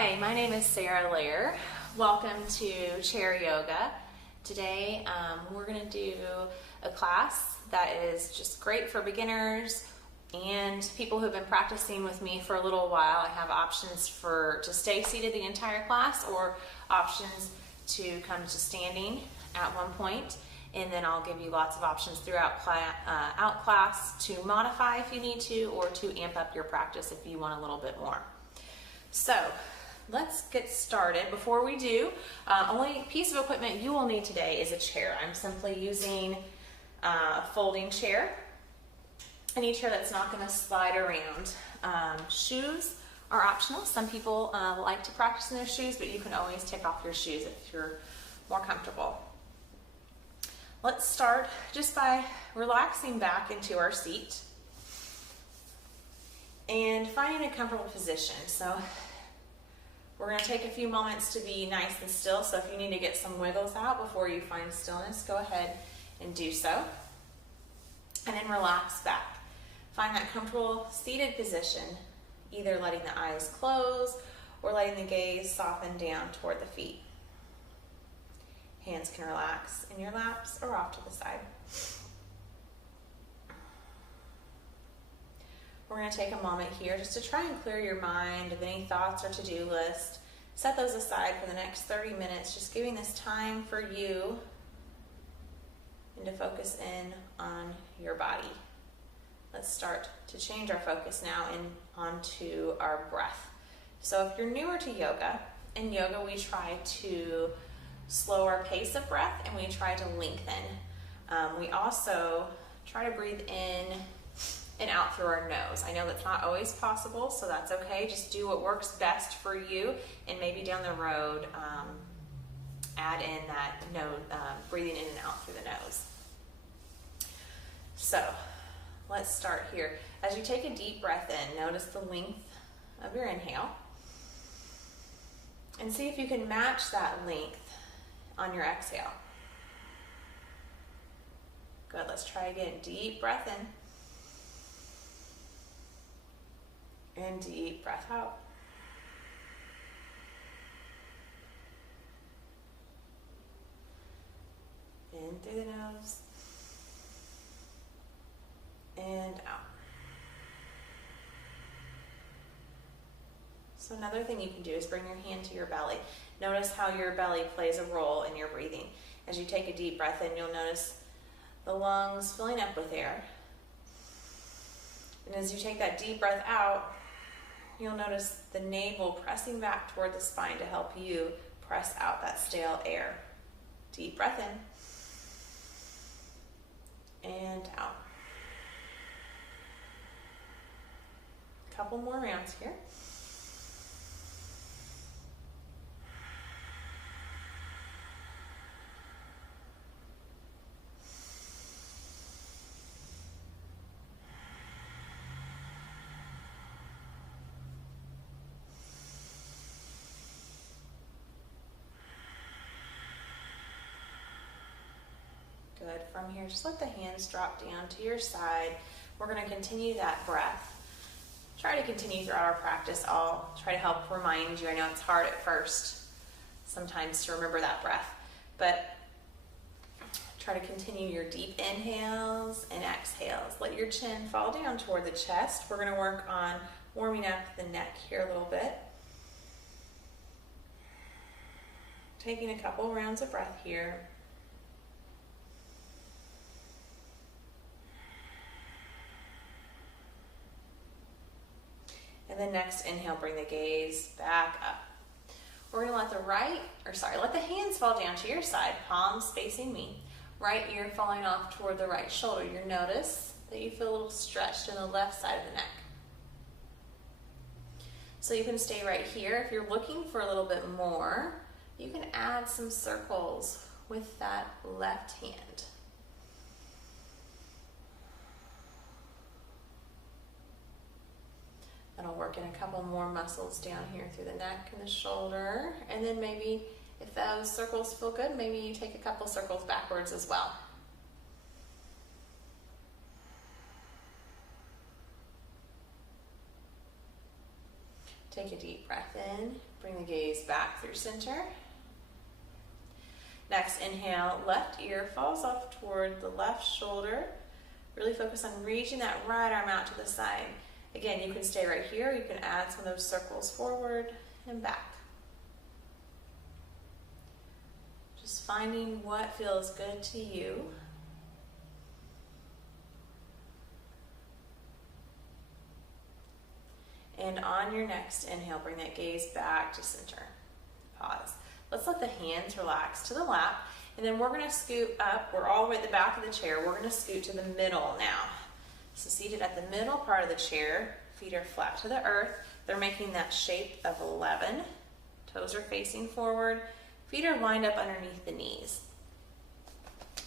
Hi, my name is Sarah Lair. Welcome to Chair Yoga. Today we're going to do a class that is just great for beginners and people who've been practicing with me for a little while. I have options to stay seated the entire class or options to come to standing at one point, and then I'll give you lots of options throughout class to modify if you need to, or to amp up your practice if you want a little bit more. So let's get started. Before we do, only piece of equipment you will need today is a chair. I'm simply using a folding chair, any chair that's not going to slide around. Shoes are optional. Some people like to practice in their shoes, but you can always take off your shoes if you're more comfortable. Let's start just by relaxing back into our seat and finding a comfortable position. So we're going to take a few moments to be nice and still. So if you need to get some wiggles out before you find stillness, go ahead and do so. And then relax back. Find that comfortable seated position, either letting the eyes close or letting the gaze soften down toward the feet. Hands can relax in your laps or off to the side. We're going to take a moment here just to try and clear your mind of any thoughts or to-do list. Set those aside for the next 30 minutes, just giving this time for you and to focus in on your body. Let's start to change our focus now onto our breath. So if you're newer to yoga, in yoga we try to slow our pace of breath and we try to lengthen. We also try to breathe in and out through our nose. I know that's not always possible, so that's okay. Just do what works best for you, and maybe down the road add in that breathing in and out through the nose. So let's start here. As you take a deep breath in, notice the length of your inhale and see if you can match that length on your exhale. Good, let's try again. Deep breath in. And deep breath out. In through the nose. And out. So another thing you can do is bring your hand to your belly. Notice how your belly plays a role in your breathing. As you take a deep breath in, you'll notice the lungs filling up with air. And as you take that deep breath out, you'll notice the navel pressing back toward the spine to help you press out that stale air. Deep breath in and out. A couple more rounds here. Good. From here, just let the hands drop down to your side. We're going to continue that breath. Try to continue throughout our practice. I'll try to help remind you. I know it's hard at first sometimes to remember that breath, but try to continue your deep inhales and exhales. Let your chin fall down toward the chest. We're going to work on warming up the neck here a little bit. Taking a couple rounds of breath here. And then next inhale, bring the gaze back up. We're going to let the hands fall down to your side, palms facing me. Right ear falling off toward the right shoulder. You notice that you feel a little stretched in the left side of the neck. So you can stay right here. If you're looking for a little bit more, you can add some circles with that left hand. That'll work in a couple more muscles down here through the neck and the shoulder. And then maybe if those circles feel good, maybe you take a couple circles backwards as well. Take a deep breath in, bring the gaze back through center. Next, inhale, left ear falls off toward the left shoulder. Really focus on reaching that right arm out to the side. Again, you can stay right here. You can add some of those circles forward and back. Just finding what feels good to you. And on your next inhale, bring that gaze back to center. Pause. Let's let the hands relax to the lap, and then we're going to scoot up. We're all the way at the back of the chair. We're going to scoot to the middle now. So seated at the middle part of the chair, feet are flat to the earth. They're making that shape of 11. Toes are facing forward. Feet are lined up underneath the knees.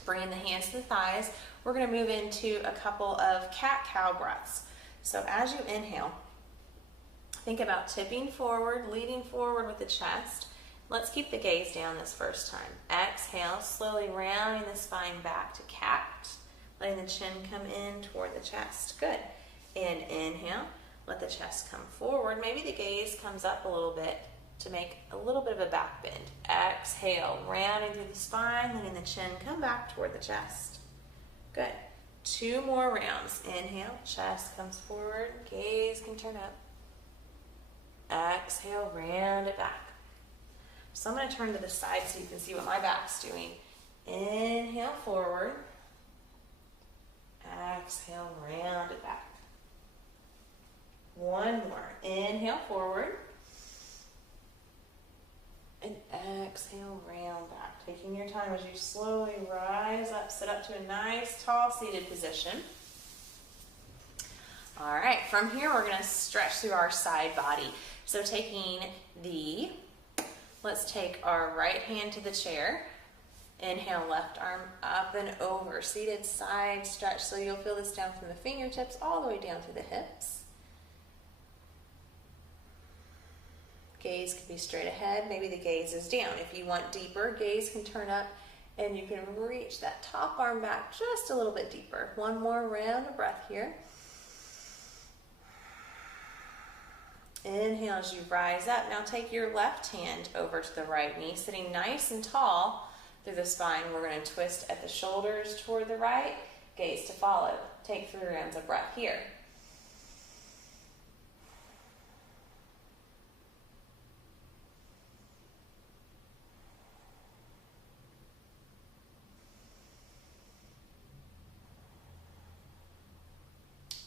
Bringing the hands to the thighs, we're going to move into a couple of cat-cow breaths. So as you inhale, think about tipping forward, leading forward with the chest. Let's keep the gaze down this first time. Exhale, slowly rounding the spine back to cat, letting the chin come in toward the chest. Good. And inhale, let the chest come forward. Maybe the gaze comes up a little bit to make a little bit of a back bend. Exhale, rounding through the spine, letting the chin come back toward the chest. Good. 2 more rounds. Inhale, chest comes forward, gaze can turn up. Exhale, round it back. So I'm going to turn to the side so you can see what my back's doing. Inhale, forward. Exhale, round it back. 1 more. Inhale, forward. And exhale, round back. Taking your time as you slowly rise up, sit up to a nice, tall, seated position. All right, from here we're going to stretch through our side body. So let's take our right hand to the chair. Inhale, left arm up and over. Seated side stretch, so you'll feel this down from the fingertips all the way down to the hips. Gaze can be straight ahead. Maybe the gaze is down. If you want deeper, gaze can turn up and you can reach that top arm back just a little bit deeper. 1 more round of breath here. Inhale as you rise up. Now take your left hand over to the right knee, sitting nice and tall through the spine. We're going to twist at the shoulders toward the right, gaze to follow. Take 3 rounds of breath here.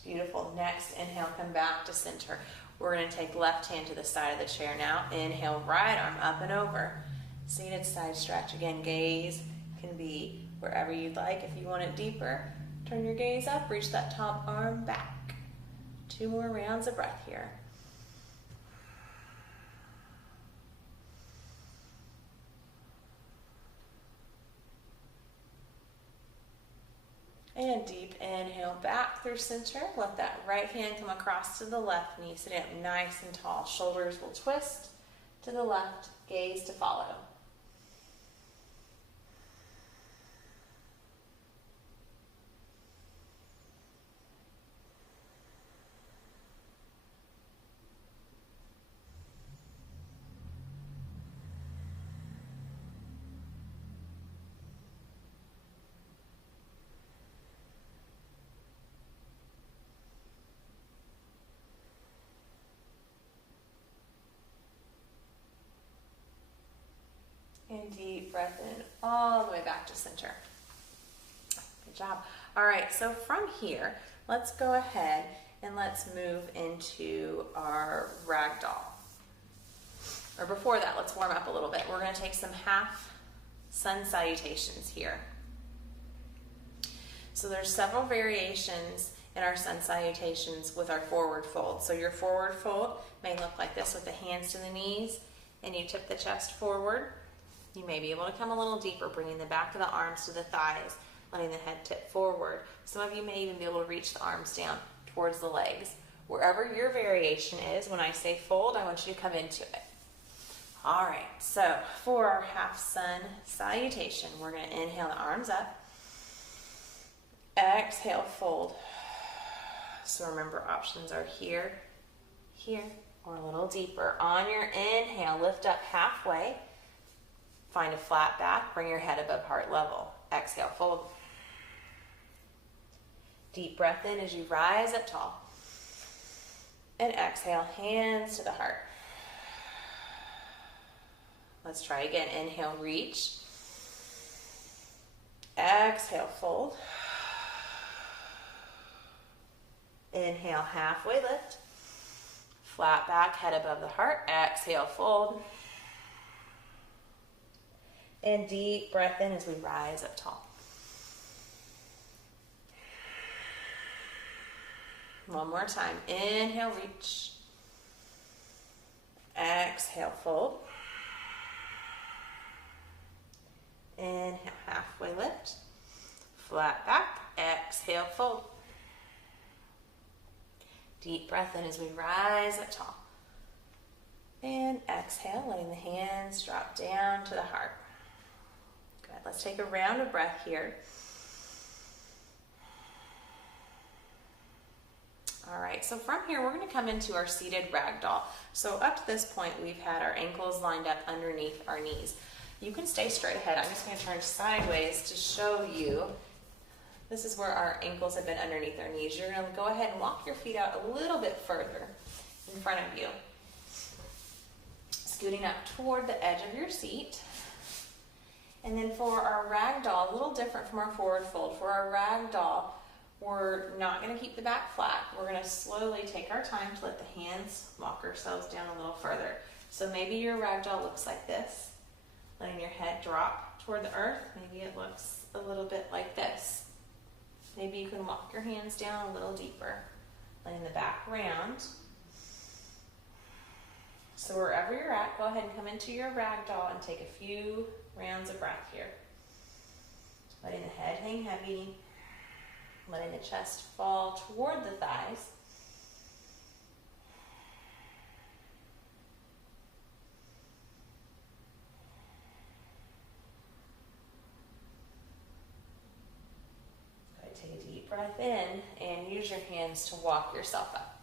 Beautiful. Next, inhale, come back to center. We're going to take left hand to the side of the chair now. Inhale, right arm up and over. Seated side stretch. Again, gaze can be wherever you'd like. If you want it deeper, turn your gaze up, reach that top arm back. 2 more rounds of breath here. And deep inhale back through center. Let that right hand come across to the left knee. Sitting up nice and tall. Shoulders will twist to the left. Gaze to follow. And deep breath in all the way back to center. Good job. All right, so from here, let's go ahead and let's move into our ragdoll. Or before that, let's warm up a little bit. We're going to take some half sun salutations here. So there's several variations in our sun salutations with our forward fold. So your forward fold may look like this with the hands to the knees, and you tip the chest forward. You may be able to come a little deeper, bringing the back of the arms to the thighs, letting the head tip forward. Some of you may even be able to reach the arms down towards the legs. Wherever your variation is, when I say fold, I want you to come into it. All right, so for our half sun salutation, we're going to inhale the arms up. Exhale, fold. So remember, options are here, here, or a little deeper. On your inhale, lift up halfway. Find a flat back, bring your head above heart level. Exhale, fold. Deep breath in as you rise up tall. And exhale, hands to the heart. Let's try again. Inhale, reach. Exhale, fold. Inhale, halfway lift. Flat back, head above the heart. Exhale, fold. And deep breath in as we rise up tall. One more time. Inhale, reach. Exhale, fold. Inhale, halfway lift. Flat back. Exhale, fold. Deep breath in as we rise up tall. And exhale, letting the hands drop down to the heart. Good. Let's take a round of breath here. All right, so from here, we're going to come into our seated ragdoll. So up to this point, we've had our ankles lined up underneath our knees. You can stay straight ahead. I'm just going to turn sideways to show you. This is where our ankles have been underneath our knees. You're going to go ahead and walk your feet out a little bit further in front of you. Scooting up toward the edge of your seat. And then for our ragdoll, a little different from our forward fold. For our ragdoll, we're not going to keep the back flat. We're going to slowly take our time to let the hands walk ourselves down a little further. So maybe your ragdoll looks like this, letting your head drop toward the earth. Maybe it looks a little bit like this. Maybe you can walk your hands down a little deeper, letting the back round. So wherever you're at, go ahead and come into your ragdoll and take a few rounds of breath here. Letting the head hang heavy, letting the chest fall toward the thighs. Take a deep breath in and use your hands to walk yourself up.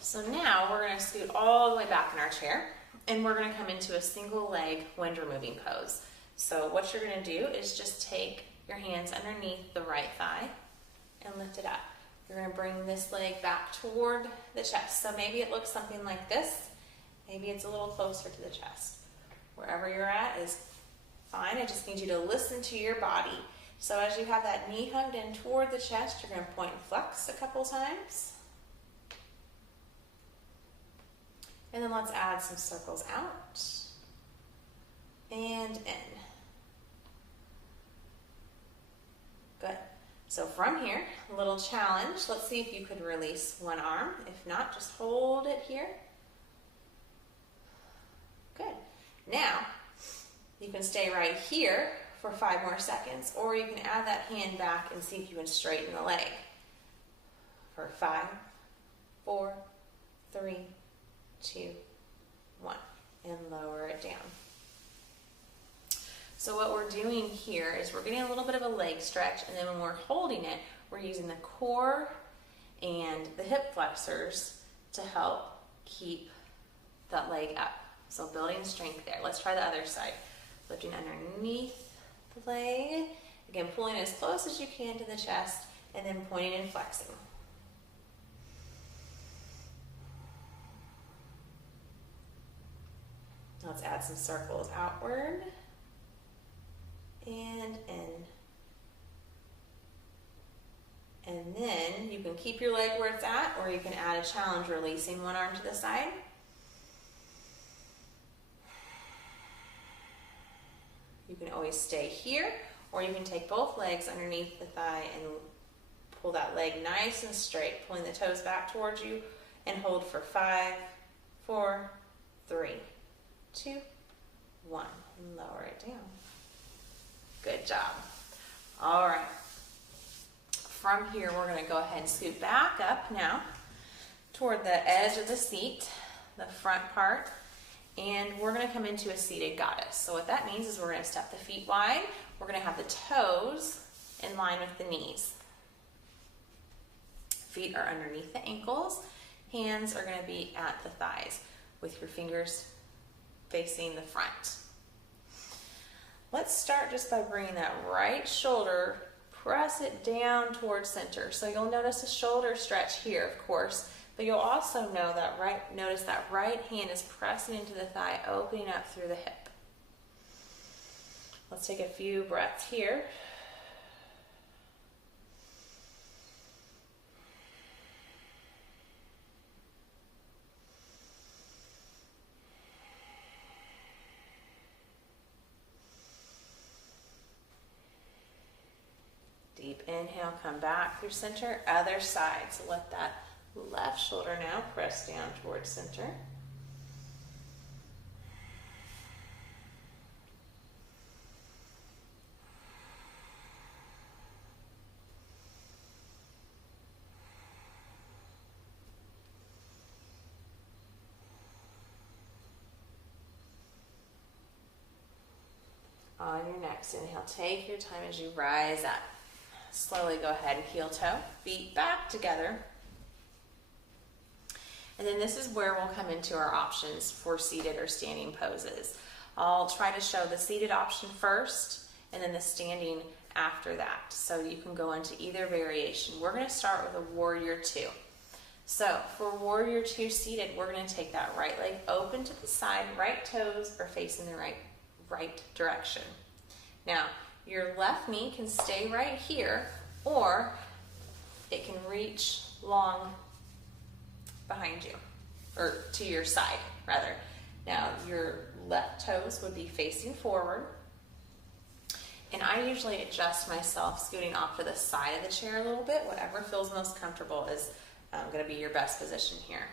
So now we're going to scoot all the way back in our chair and we're going to come into a single leg wind removing pose. So what you're going to do is just take your hands underneath the right thigh and lift it up. You're going to bring this leg back toward the chest. So maybe it looks something like this. Maybe it's a little closer to the chest. Wherever you're at is fine. I just need you to listen to your body. So as you have that knee hugged in toward the chest, you're going to point and flex a couple times. And then let's add some circles out and in. Good. So from here, a little challenge. Let's see if you could release one arm. If not, just hold it here. Good. Now, you can stay right here for 5 more seconds, or you can add that hand back and see if you can straighten the leg. For 5, 4, 3, 2, 1, and lower it down. So what we're doing here is we're getting a little bit of a leg stretch, and then when we're holding it, we're using the core and the hip flexors to help keep that leg up. So building strength there. Let's try the other side. Lifting underneath the leg. Again, pulling as close as you can to the chest, and then pointing and flexing. Let's add some circles outward and in. And then you can keep your leg where it's at, or you can add a challenge, releasing one arm to the side. You can always stay here, or you can take both legs underneath the thigh and pull that leg nice and straight, pulling the toes back towards you, and hold for 5, 4, 3, 2, 1, and lower it down. Good job. All right. From here, we're going to go ahead and scoot back up now toward the edge of the seat, the front part, and we're going to come into a seated goddess. So what that means is we're going to step the feet wide. We're going to have the toes in line with the knees. Feet are underneath the ankles. Hands are going to be at the thighs with your fingers facing the front. Let's start just by bringing that right shoulder, press it down towards center. So you'll notice a shoulder stretch here, of course, but you'll also notice that right hand is pressing into the thigh, opening up through the hip. Let's take a few breaths here. Deep inhale, come back through center, other side. So let that left shoulder now press down towards center. On your next inhale, take your time as you rise up. Slowly go ahead and heel toe, feet back together. And then this is where we'll come into our options for seated or standing poses. I'll try to show the seated option first and then the standing after that. So you can go into either variation. We're going to start with a warrior two. So for warrior two seated, we're going to take that right leg open to the side, right toes are facing the right direction. Now, your left knee can stay right here, or it can reach long behind you, or to your side, rather. Now, your left toes would be facing forward, and I usually adjust myself scooting off to the side of the chair a little bit. Whatever feels most comfortable is going to be your best position here.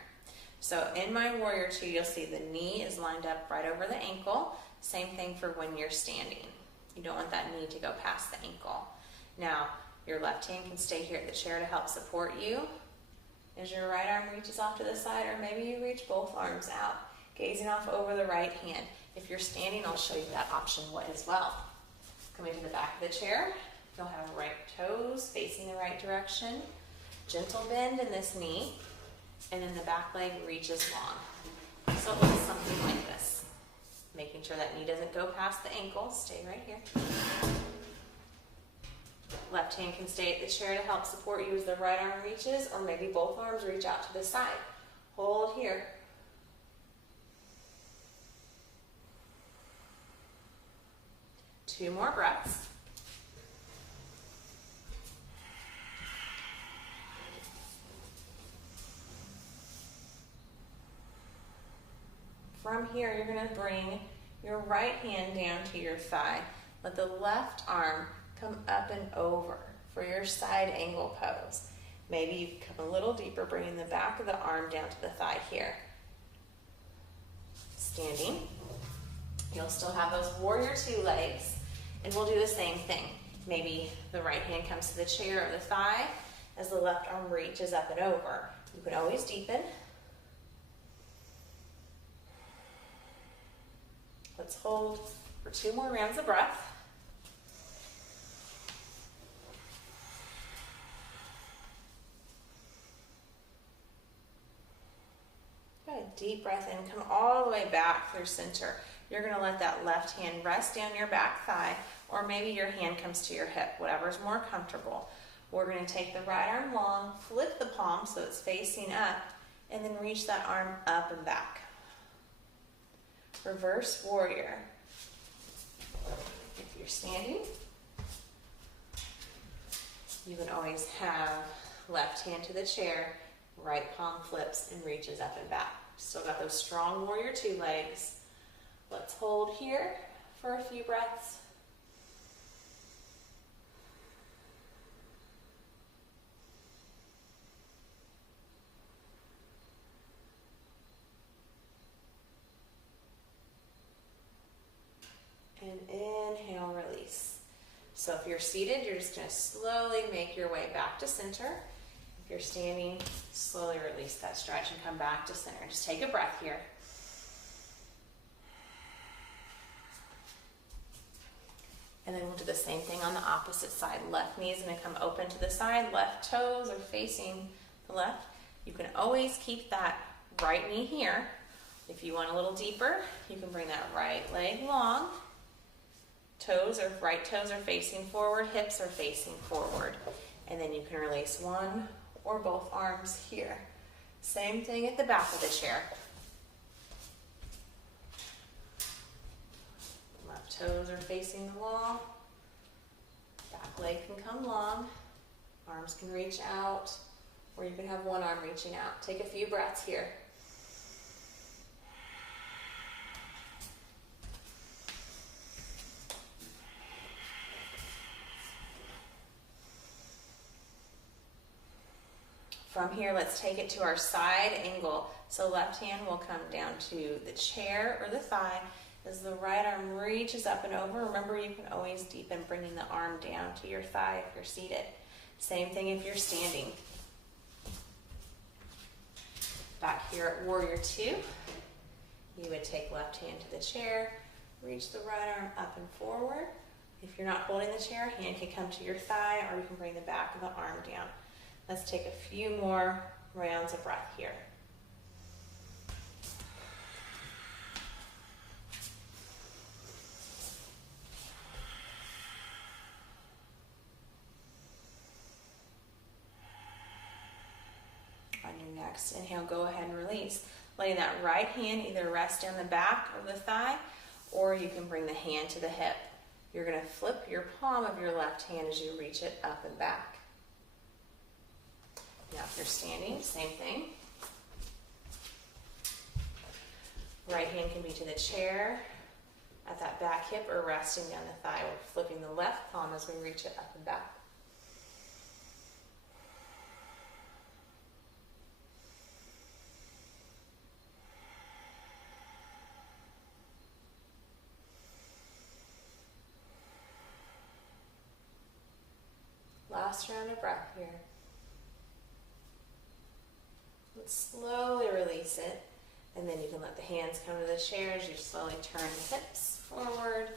So in my warrior two, you'll see the knee is lined up right over the ankle. Same thing for when you're standing. You don't want that knee to go past the ankle. Now, your left hand can stay here at the chair to help support you as your right arm reaches off to the side, or maybe you reach both arms out, gazing off over the right hand. If you're standing, I'll show you that option as well. Coming to the back of the chair, you'll have right toes facing the right direction, gentle bend in this knee, and then the back leg reaches long. So it looks something like this. Making sure that knee doesn't go past the ankle. Stay right here. Left hand can stay at the chair to help support you as the right arm reaches, or maybe both arms reach out to the side. Hold here. Two more breaths. From here, you're going to bring your right hand down to your thigh. Let the left arm come up and over for your side angle pose. Maybe you come a little deeper, bringing the back of the arm down to the thigh here. Standing. You'll still have those warrior two legs, and we'll do the same thing. Maybe the right hand comes to the chair or the thigh as the left arm reaches up and over. You can always deepen. Let's hold for two more rounds of breath. Good, deep breath in, come all the way back through center. You're gonna let that left hand rest down your back thigh, or maybe your hand comes to your hip, whatever's more comfortable. We're gonna take the right arm long, flip the palm so it's facing up, and then reach that arm up and back. Reverse warrior. If you're standing, you can always have left hand to the chair, right palm flips and reaches up and back. Still got those strong warrior two legs. Let's hold here for a few breaths. And inhale, release. So if you're seated, you're just going to slowly make your way back to center. If you're standing, slowly release that stretch and come back to center. Just take a breath here. And then we'll do the same thing on the opposite side. Left knee is going to come open to the side, left toes are facing the left. You can always keep that right knee here. If you want a little deeper, you can bring that right leg long. Right toes are facing forward, hips are facing forward. And then you can release one or both arms here. Same thing at the back of the chair. Left toes are facing the wall. Back leg can come long. Arms can reach out, or you can have one arm reaching out. Take a few breaths here. From here, let's take it to our side angle. So left hand will come down to the chair or the thigh as the right arm reaches up and over. Remember, you can always deepen bringing the arm down to your thigh if you're seated. Same thing if you're standing. Back here at Warrior Two, you would take left hand to the chair, reach the right arm up and forward. If you're not holding the chair, hand can come to your thigh, or you can bring the back of the arm down. Let's take a few more rounds of breath here. On your next inhale, go ahead and release. Letting that right hand either rest down the back of the thigh, or you can bring the hand to the hip. You're going to flip your palm of your left hand as you reach it up and back. Now if you're standing, same thing. Right hand can be to the chair at that back hip or resting down the thigh. We're flipping the left palm as we reach it up and back. Last round of breath here. Let's slowly release it, and then you can let the hands come to the chair as you slowly turn the hips forward,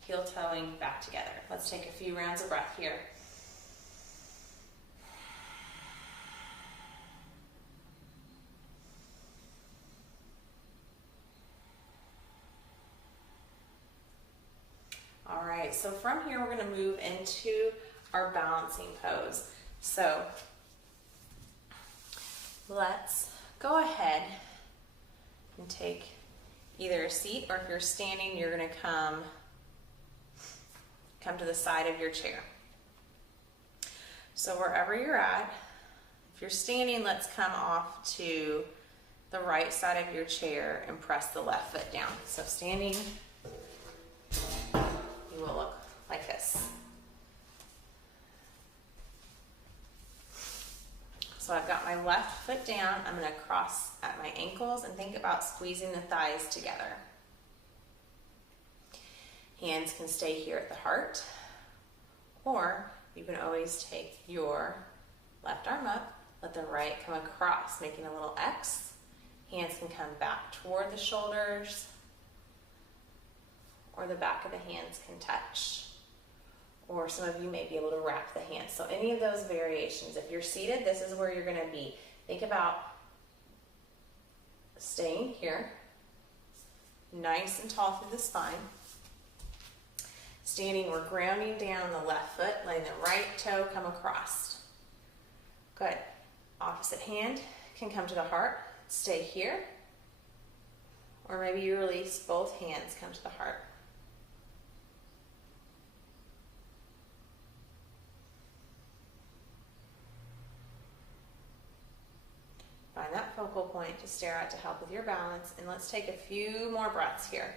heel toeing back together. Let's take a few rounds of breath here. All right, so from here we're going to move into our balancing pose. So let's go ahead and take either a seat, or if you're standing, you're going to come to the side of your chair. So wherever you're at, if you're standing, let's come off to the right side of your chair and press the left foot down. So standing, you will look like this. So I've got my left foot down. I'm going to cross at my ankles and think about squeezing the thighs together. Hands can stay here at the heart, or you can always take your left arm up, let the right come across, making a little X. Hands can come back toward the shoulders, or the back of the hands can touch. Or some of you may be able to wrap the hands. So any of those variations. If you're seated, this is where you're going to be. Think about staying here, nice and tall through the spine. Standing, we're grounding down the left foot, letting the right toe come across. Good. Opposite hand can come to the heart. Stay here. Or maybe you release, both hands come to the heart. Find that focal point to stare at to help with your balance, and let's take a few more breaths here.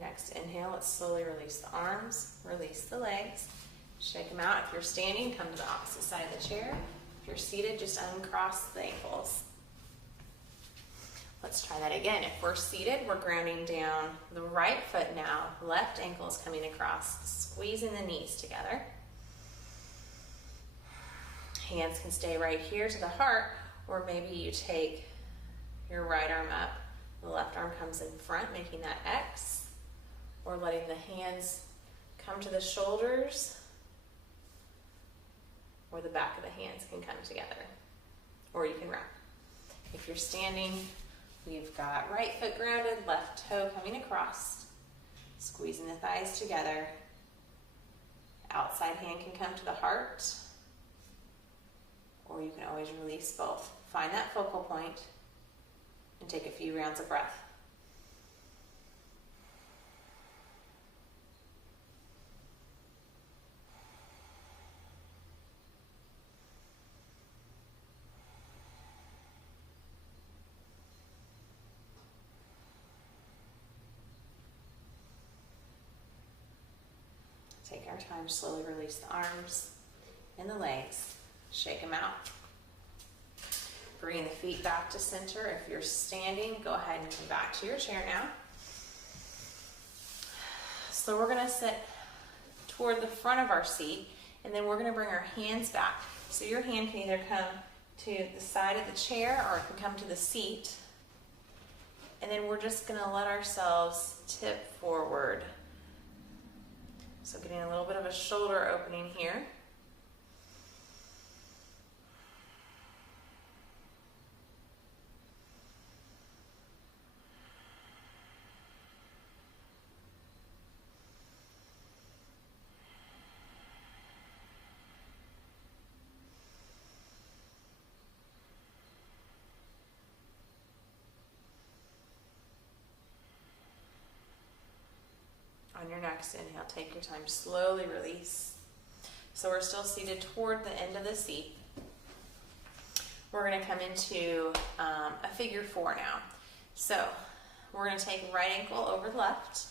Next inhale, let's slowly release the arms, release the legs, shake them out. If you're standing, come to the opposite side of the chair. If you're seated, just uncross the ankles. Let's try that again. If we're seated, we're grounding down the right foot now. Left ankle is coming across, squeezing the knees together. Hands can stay right here to the heart, or maybe you take your right arm up, the left arm comes in front, making that X, or letting the hands come to the shoulders, or the back of the hands can come together, or you can wrap. If you're standing, we've got right foot grounded, left toe coming across, squeezing the thighs together. Outside hand can come to the heart, or you can always release both. Find that focal point and take a few rounds of breath. Take our time, slowly release the arms and the legs. Shake them out. Bring the feet back to center. If you're standing, go ahead and come back to your chair now. So we're going to sit toward the front of our seat, and then we're going to bring our hands back. So your hand can either come to the side of the chair or it can come to the seat. And then we're just going to let ourselves tip forward. So getting a little bit of a shoulder opening here. On your next inhale, take your time, slowly release. So we're still seated toward the end of the seat. We're going to come into a figure four now. So we're going to take right ankle over left.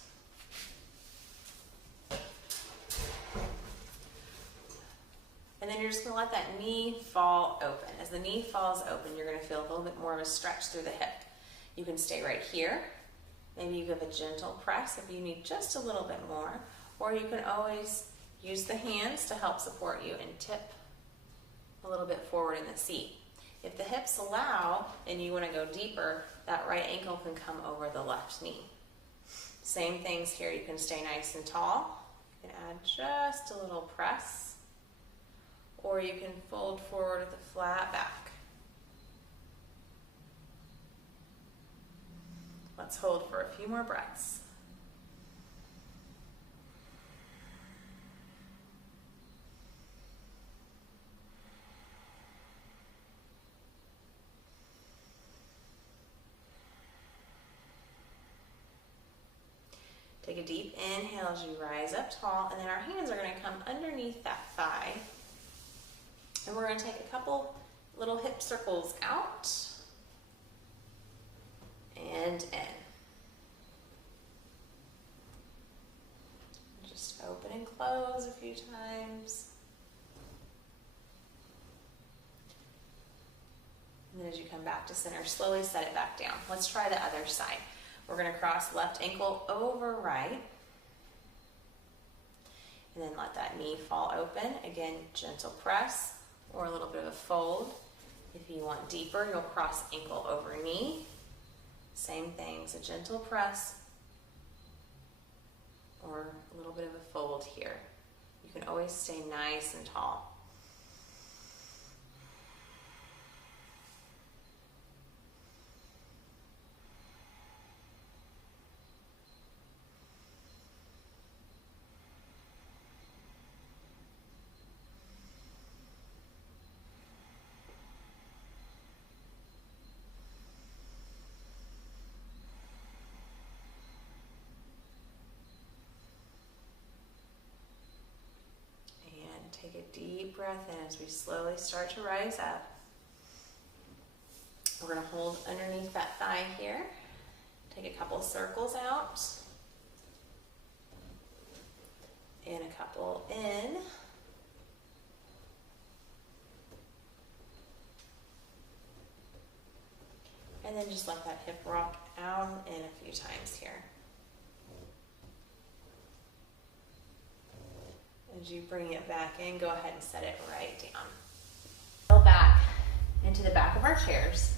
And then you're just going to let that knee fall open. As the knee falls open, you're going to feel a little bit more of a stretch through the hip. You can stay right here. Maybe you give a gentle press if you need just a little bit more, or you can always use the hands to help support you and tip a little bit forward in the seat. If the hips allow and you want to go deeper, that right ankle can come over the left knee. Same things here, you can stay nice and tall. You can add just a little press, or you can fold forward with a flat back. Let's hold for a few more breaths. Take a deep inhale as you rise up tall, and then our hands are going to come underneath that thigh. And we're going to take a couple little hip circles out and in. Just open and close a few times. And then as you come back to center, slowly set it back down. Let's try the other side. We're going to cross left ankle over right. And then let that knee fall open. Again, gentle press or a little bit of a fold. If you want deeper, you'll cross ankle over knee. Same thing, so gentle press or a little bit of a fold here. You can always stay nice and tall. Take a deep breath in as we slowly start to rise up. We're going to hold underneath that thigh here. Take a couple circles out. And a couple in. And And then just let that hip rock out in a few times here. As you bring it back in, go ahead and set it right down. Go back into the back of our chairs.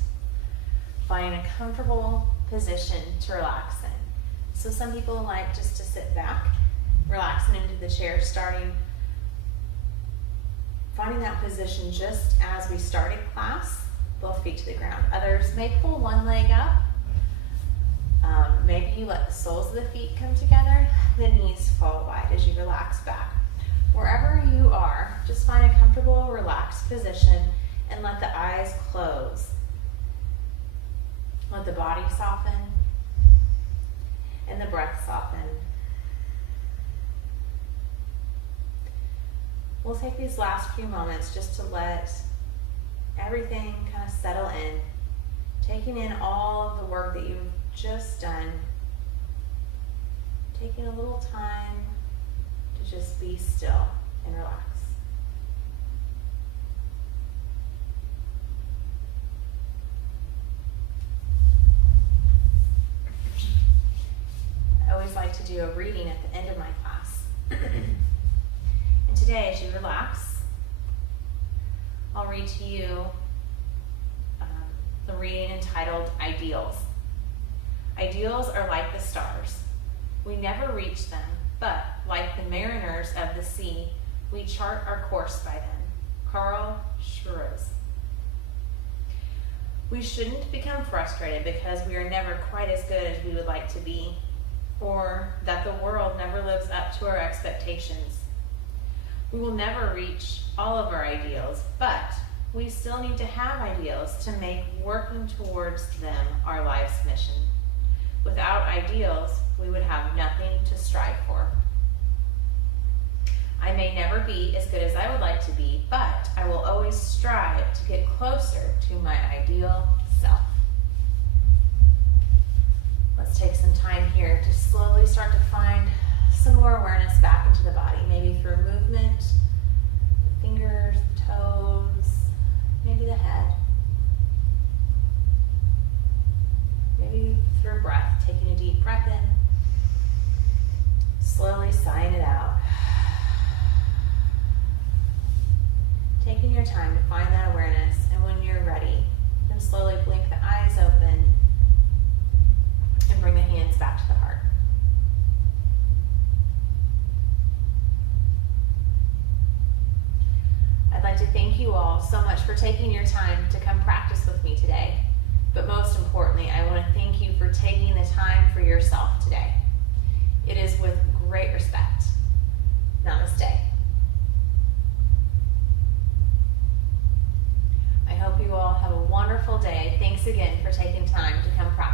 Find a comfortable position to relax in. So some people like just to sit back, relaxing into the chair, finding that position just as we started class, both feet to the ground. Others may pull one leg up. Maybe you let the soles of the feet come together, the knees fall wide as you relax back. Wherever you are, just find a comfortable, relaxed position and let the eyes close. Let the body soften and the breath soften. We'll take these last few moments just to let everything kind of settle in, taking in all of the work that you've just done, taking a little time to just be still and relax. I always like to do a reading at the end of my class. And today, as you relax, I'll read to you the reading entitled Ideals. Ideals are like the stars. We never reach them, but like the mariners of the sea, we chart our course by them. Carl Schurz. We shouldn't become frustrated because we are never quite as good as we would like to be, or that the world never lives up to our expectations. We will never reach all of our ideals, but we still need to have ideals to make working towards them our life's mission. Without ideals, we would have nothing to strive for. I may never be as good as I would like to be, but I will always strive to get closer to my ideal self. Let's take some time here to slowly start to find some more awareness back into the body, maybe through movement, the fingers, the toes, maybe the head. Maybe through breath, taking a deep breath in, slowly sighing it out. Taking your time to find that awareness, and when you're ready, then slowly blink the eyes open and bring the hands back to the heart. I'd like to thank you all so much for taking your time to come practice with me today. But most importantly, I want to thank you for taking the time for yourself today. It is with great respect. Namaste. I hope you all have a wonderful day. Thanks again for taking time to come practice.